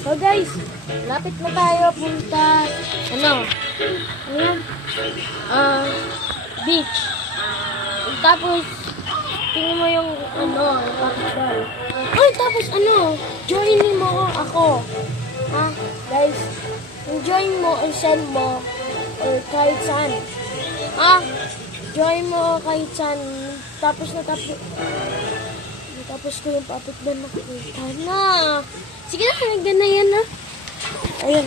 So guys, lapit na tayo punta, ano yun? Beach. Tapos, tingnan mo yung, yung kapitbahay. Ay, tapos joinin mo ako. Ha? Guys, join mo or send mo or kahit saan. Ha? Join mo kahit saan. Tapos ko yung kapitbahay makikita na. Sige na, nagdan na yan ha. Ayun.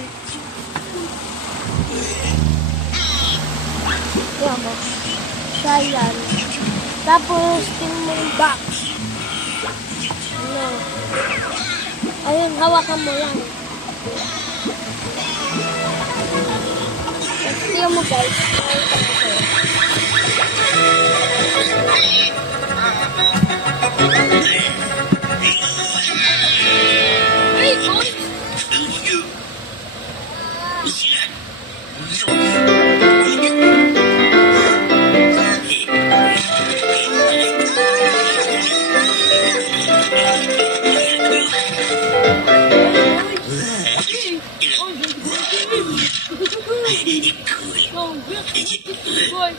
Yan mo. Sayan. Tapos, tingnan mo yung box. Ayun, hawakan mo yan. Tingnan mo guys. Hey, boy! Boy.